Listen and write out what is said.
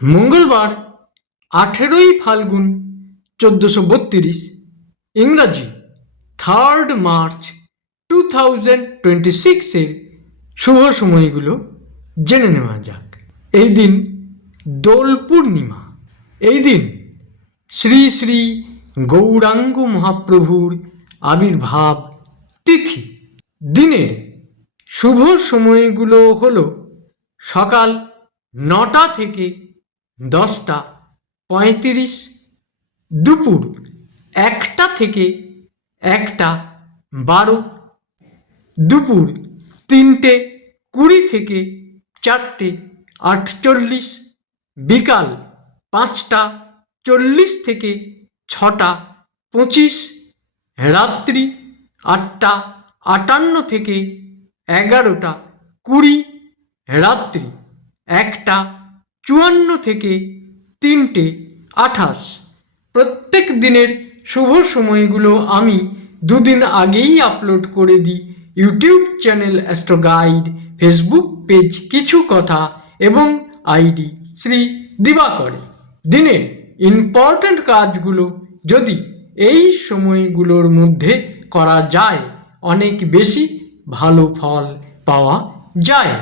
মঙ্গলবার 18ই ফাল্গুন 1432, ইংরাজি 3rd March 2026 শুভ সময়গুলো জেনে নেওয়া যাক। এই দিন দোল পূর্ণিমা। এই দিন শ্রী শ্রী গৌরাঙ্গ মহাপ্রভুর আবির্ভাব তিথি। দিনের শুভ সময়গুলো হলো সকাল 9টা থেকে 10টা 35, দুপুর 1টা থেকে 1টা 12, দুপুর 3টে 20 থেকে 4টে 48, বিকাল 5টা 40 থেকে 6টা 25, রাত্রি 8টা 58 থেকে 11টা 20, রাত্রি 1টা 54 থেকে 3টে 28। প্রত্যেক দিনের শুভ সময়গুলো আমি দুদিন আগেই আপলোড করে দিই YouTube channel astro guide, Facebook page কিছু কথা এবং আইডি শ্রী দিবাকরে। দিনের ইম্পর্ট্যান্ট কাজগুলো যদি এই সময়গুলোর মধ্যে করা যায় অনেক বেশি ভালো ফল পাওয়া যায়।